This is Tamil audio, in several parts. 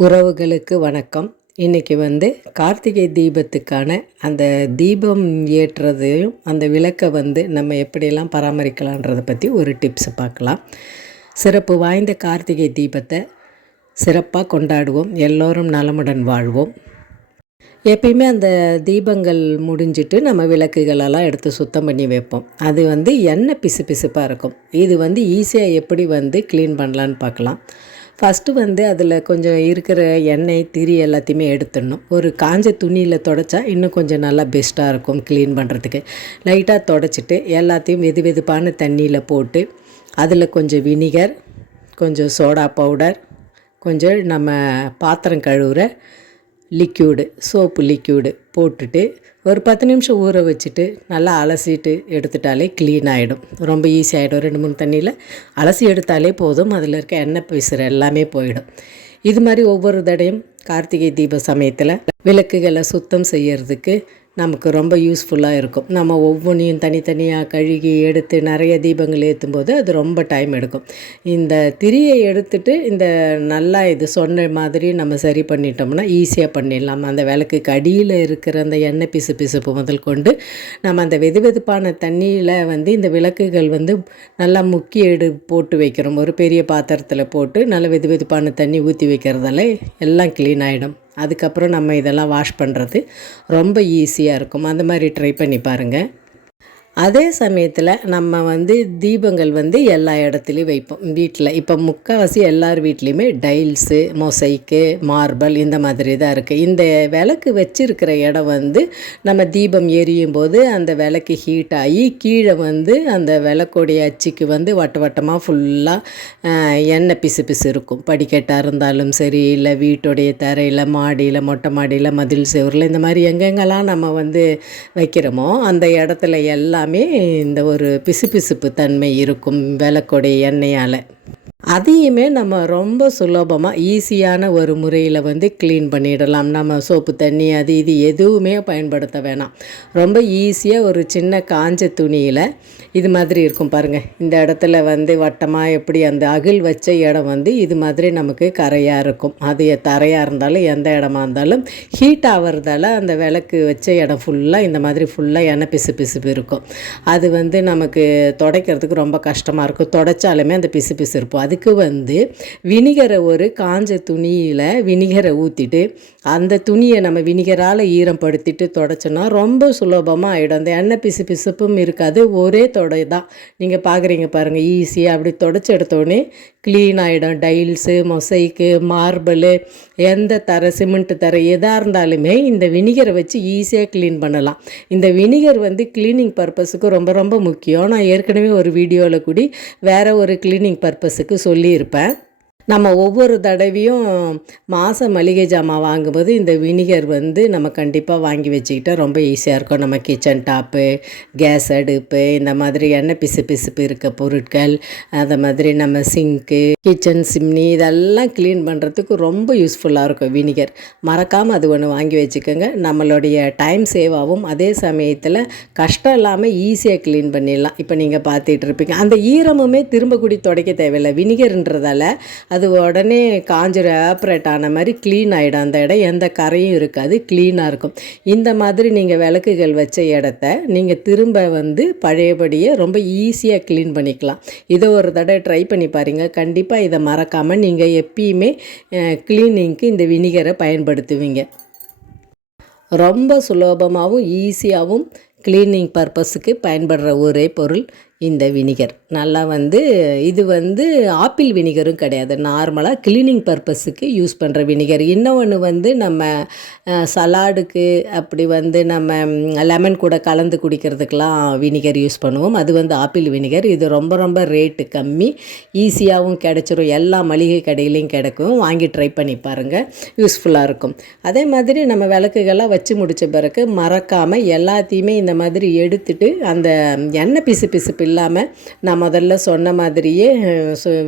உறவுகளுக்கு வணக்கம். இன்றைக்கி கார்த்திகை தீபத்துக்கான அந்த தீபம் ஏற்றுறதையும் அந்த விளக்கை நம்ம எப்படியெல்லாம் பராமரிக்கலான்றதை பற்றி ஒரு டிப்ஸ் பார்க்கலாம். சிறப்பு வாய்ந்த கார்த்திகை தீபத்தை சிறப்பாக கொண்டாடுவோம். எல்லோரும் நலமுடன் வாழ்வோம். எப்பயுமே அந்த தீபங்கள் முடிஞ்சிட்டு நம்ம விளக்குகளெல்லாம் எடுத்து சுத்தம் பண்ணி வைப்போம். அது எண்ணெய் பிசுப்பாக இருக்கும். இது ஈஸியாக எப்படி க்ளீன் பண்ணலான்னு பார்க்கலாம். ஃபஸ்ட்டு அதில் கொஞ்சம் இருக்கிற எண்ணெய் திரி எல்லாத்தையுமே எடுத்துடணும். ஒரு காஞ்ச துணியில் துடைச்சா இன்னும் கொஞ்சம் நல்லா பெஸ்ட்டாக இருக்கும் க்ளீன் பண்ணுறதுக்கு. லைட்டாக துடைச்சிட்டு எல்லாத்தையும் வெதுப்பான தண்ணியில் போட்டு அதில் கொஞ்சம் வினிகர், கொஞ்சம் சோடா பவுடர், கொஞ்சம் நம்ம பாத்திரம் கழுவுற லிக்யூடு, சோப்பு லிக்யூடு போட்டுட்டு ஒரு 10 நிமிஷம் ஊற வச்சுட்டு நல்லா அலசிட்டு எடுத்துட்டாலே க்ளீன் ஆகிடும். ரொம்ப ஈஸி ஆகிடும். 2-3 தண்ணியில் அலசி எடுத்தாலே போதும். அதில் இருக்க எண்ணெய் பிசுறு எல்லாமே போயிடும். இது மாதிரி ஒவ்வொரு தடையும் கார்த்திகை தீப சமயத்தில் விளக்குகளை சுத்தம் செய்யறதுக்கு நமக்கு ரொம்ப யூஸ்ஃபுல்லாக இருக்கும். நம்ம ஒவ்வொன்றையும் தனித்தனியாக கழுகி எடுத்து நிறைய தீபங்கள் ஏற்றும்போது அது ரொம்ப டைம் எடுக்கும். இந்த திரியை எடுத்துட்டு இந்த நல்லா இது சொன்ன மாதிரி நம்ம சரி பண்ணிட்டோம்னா ஈஸியாக பண்ணிடலாம். அந்த விளக்குக்கு அடியில் இருக்கிற அந்த எண்ணெய் பிசுப்பு முதல் கொண்டு நம்ம அந்த வெதுப்பான தண்ணியில் இந்த விளக்குகள் நல்லா முக்கி போட்டு வைக்கிறோம். ஒரு பெரிய பாத்திரத்தில் போட்டு நல்லா வெதுப்பான தண்ணி ஊற்றி வைக்கிறதால எல்லாம் க்ளீன் ஆகிடும். அதுக்கப்புறம் நம்ம இதெல்லாம் வாஷ் பண்ணுறது ரொம்ப ஈஸியாக இருக்கும். அந்த மாதிரி ட்ரை பண்ணி பாருங்கள். அதே சமயத்தில் நம்ம தீபங்கள் எல்லா இடத்துலையும் வைப்போம் வீட்டில். இப்போ முக்கால்வாசி எல்லார் வீட்லேயுமே டைல்ஸு, மொசைக்கு, மார்பல் இந்த மாதிரி தான் இருக்குது. இந்த விளக்கு வச்சிருக்கிற இடம் நம்ம தீபம் எரியும் போது அந்த விளக்கு ஹீட் ஆகி கீழே அந்த விளக்குடைய அச்சுக்கு வட்டமாக ஃபுல்லாக எண்ணெய் பிசு இருக்கும். படிக்கட்டாக இருந்தாலும் சரி, இல்லை வீட்டுடைய தரையில், மாடியில், மொட்டை மாடியில், மதில் செவரில், இந்த மாதிரி எங்கெங்கெல்லாம் நம்ம வைக்கிறோமோ அந்த இடத்துல எல்லாமே இந்த ஒரு பிசுபிசுப்பு தன்மை இருக்கும் விளக்குடைய எண்ணெயால். அதையுமே நம்ம ரொம்ப சுலபமாக ஈஸியான ஒரு முறையில் க்ளீன் பண்ணிடலாம். நம்ம சோப்பு தண்ணி அது இது எதுவுமே பயன்படுத்த வேணாம். ரொம்ப ஈஸியாக ஒரு சின்ன காஞ்ச துணியில் இது மாதிரி இருக்கும் பாருங்கள். இந்த இடத்துல வட்டமாக எப்படி அந்த அகில் வச்ச இடம் இது மாதிரி நமக்கு கரையாக இருக்கும். அது தரையாக இருந்தாலும் எந்த இடமா இருந்தாலும் ஹீட் ஆகிறதால அந்த விளக்கு வச்ச இடம் ஃபுல்லாக இந்த மாதிரி ஃபுல்லாக எண்ணெய் பிசுப்பு இருக்கும். அது நமக்கு துடைக்கிறதுக்கு ரொம்ப கஷ்டமாக இருக்கும். துடைச்சாலுமே அந்த பிசு இருப்போம். அதுக்கு வினிகரை ஒரு காஞ்ச துணியில் வினிகரை ஊற்றிட்டு அந்த துணியை நம்ம வினிகரால் ஈரப்படுத்திட்டு துடைச்சோன்னா ரொம்ப சுலபமாக ஆகிடும். அந்த எண்ணெய் பிசுப்பும் இருக்காது. ஒரே தொடை தான். நீங்கள் பார்க்குறீங்க பாருங்கள், ஈஸியாக அப்படி துடைச்சி எடுத்தோடனே க்ளீன் ஆகிடும். டைல்ஸு, மொசைக்கு, மார்பலு, எந்த தரை, சிமெண்ட்டு தரை எதாக இருந்தாலுமே இந்த வினிகரை வச்சு ஈஸியாக க்ளீன் பண்ணலாம். இந்த வினிகர் க்ளீனிங் பர்பஸுக்கு ரொம்ப ரொம்ப முக்கியம். நான் ஏற்கனவே ஒரு வீடியோவில் கூடி வேறு ஒரு க்ளீனிங் பர்பஸுக்கு சொல்லியிருப்பேன். நம்ம ஒவ்வொரு தடவையும் மாதம் மளிகை ஜாமான் வாங்கும்போது இந்த வினிகர் நம்ம கண்டிப்பாக வாங்கி வச்சுக்கிட்டால் ரொம்ப ஈஸியாக இருக்கும். நம்ம கிச்சன் டாப்பு, கேஸ் அடுப்பு, இந்த மாதிரி எண்ணெய் பிசுப்பு இருக்க பொருட்கள், அதை மாதிரி நம்ம சிங்க்கு, கிச்சன் சிம்னி இதெல்லாம் க்ளீன் பண்ணுறதுக்கு ரொம்ப யூஸ்ஃபுல்லாக இருக்கும் வினிகர். மறக்காமல் அது ஒன்று வாங்கி வச்சுக்கோங்க. நம்மளுடைய டைம் சேவ் ஆகும். அதே சமயத்தில் கஷ்டம் இல்லாமல் ஈஸியாக க்ளீன் பண்ணிடலாம். இப்போ நீங்கள் பார்த்துட்டு இருப்பீங்க, அந்த ஈரமுமே திரும்ப கூடி துடைக்க தேவையில்லை. வினிகர்ன்றதால அது உடனே காஞ்சிரும், ஆப்ரேட் ஆன மாதிரி க்ளீன் ஆகிடும். அந்த இடம் எந்த கரையும் இருக்காது, க்ளீனாக இருக்கும். இந்த மாதிரி நீங்கள் விளக்குகள் வச்ச இடத்த நீங்கள் திரும்ப பழையபடியே ரொம்ப ஈஸியாக க்ளீன் பண்ணிக்கலாம். இதை ஒரு தடவை ட்ரை பண்ணி பாருங்கள். கண்டிப்பாக இதை மறக்காமல் நீங்கள் எப்பயுமே க்ளீனிங்க்கு இந்த வினிகரை பயன்படுத்துவீங்க. ரொம்ப சுலபமாகவும் ஈஸியாகவும் க்ளீனிங் பர்பஸுக்கு பயன்படுற ஒரே பொருள் இந்த வினிகர். நல்லா இது ஆப்பிள் வினிகரும் கிடையாது. நார்மலாக க்ளீனிங் பர்பஸுக்கு யூஸ் பண்ணுற வினிகர். இன்னொன்று நம்ம சலாடுக்கு அப்படி நம்ம லெமன் கூட கலந்து குடிக்கிறதுக்கெலாம் வினிகர் யூஸ் பண்ணுவோம். அது ஆப்பிள் வினிகர். இது ரொம்ப ரொம்ப ரேட்டு கம்மி, ஈஸியாகவும் கிடச்சிரும். எல்லா மளிகை கடையிலையும் கிடைக்கும். வாங்கி ட்ரை பண்ணி பாருங்கள், யூஸ்ஃபுல்லாக இருக்கும். அதே மாதிரி நம்ம விளக்குகள்லாம் வச்சு முடித்த பிறகு மறக்காமல் எல்லாத்தையுமே இந்த மாதிரி எடுத்துட்டு அந்த எண்ணெய் பிசுப்பு இல்லாமல் நான் முதல்ல சொன்ன மாதிரியே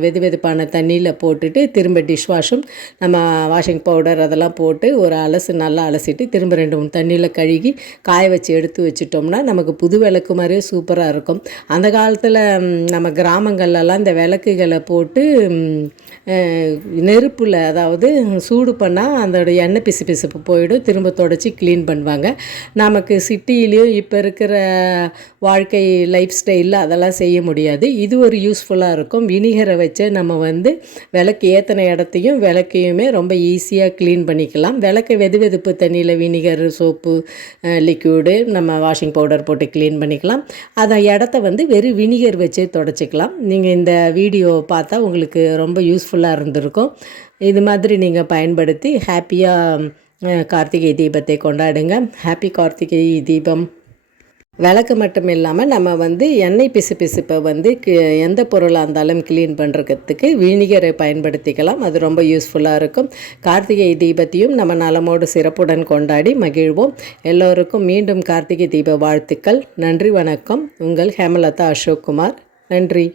வெது வெதுப்பான தண்ணியில் போட்டுட்டு திரும்ப டிஷ் வாஷும் நம்ம வாஷிங் பவுடர் அதெல்லாம் போட்டு ஒரு நல்லா அலசிட்டு திரும்ப 2-3 தண்ணியில் கழுகி காய வச்சு எடுத்து வச்சிட்டோம்னா நமக்கு புது விளக்கு மாதிரியே சூப்பராக இருக்கும். அந்த காலத்தில் நம்ம கிராமங்கள்லாம் இந்த விளக்குகளை போட்டு நெருப்பில் அதாவது சூடு பண்ணால் அதோடய எண்ணெய் பிசுப்பு போயிடும், திரும்ப தொடச்சி க்ளீன் பண்ணுவாங்க. நமக்கு சிட்டியிலையும் இப்போ இருக்கிற வாழ்க்கை லைஃப் ஸ்டைலில் அதெல்லாம் செய்ய முடியாது. இது ஒரு யூஸ்ஃபுல்லாக இருக்கும். வினிகரை வச்சு நம்ம வந்து விளக்கு ஏற்றின இடத்தையும் விளக்கையுமே ரொம்ப ஈஸியாக க்ளீன் பண்ணிக்கலாம். விளக்கை வெதுப்பு தண்ணியில் வினிகர் சோப்பு லிக்யூடு நம்ம வாஷிங் பவுடர் போட்டு க்ளீன் பண்ணிக்கலாம். அதை இடத்த வந்து வெறும் வினிகர் வச்சு தொடச்சிக்கலாம். நீங்கள் இந்த வீடியோ பார்த்தா உங்களுக்கு ரொம்ப யூஸ்ஃபுல்லாக இருந்திருக்கும். இது மாதிரி நீங்கள் பயன்படுத்தி ஹாப்பியாக கார்த்திகை தீபத்தை கொண்டாடுங்க. ஹாப்பி கார்த்திகை தீபம். விளக்கு மட்டும் இல்லாமல் நம்ம வந்து எண்ணெய் பிசுப்பை வந்து எந்த பொருளாக இருந்தாலும் க்ளீன் பண்ணுறதுக்கு வினிகரை பயன்படுத்திக்கலாம். அது ரொம்ப யூஸ்ஃபுல்லாக இருக்கும். கார்த்திகை தீபத்தையும் நம்ம நலமோடு சிறப்புடன் கொண்டாடி மகிழ்வோம். எல்லோருக்கும் மீண்டும் கார்த்திகை தீப வாழ்த்துக்கள். நன்றி, வணக்கம். உங்கள் ஹேமலதா அசோக்குமார். நன்றி.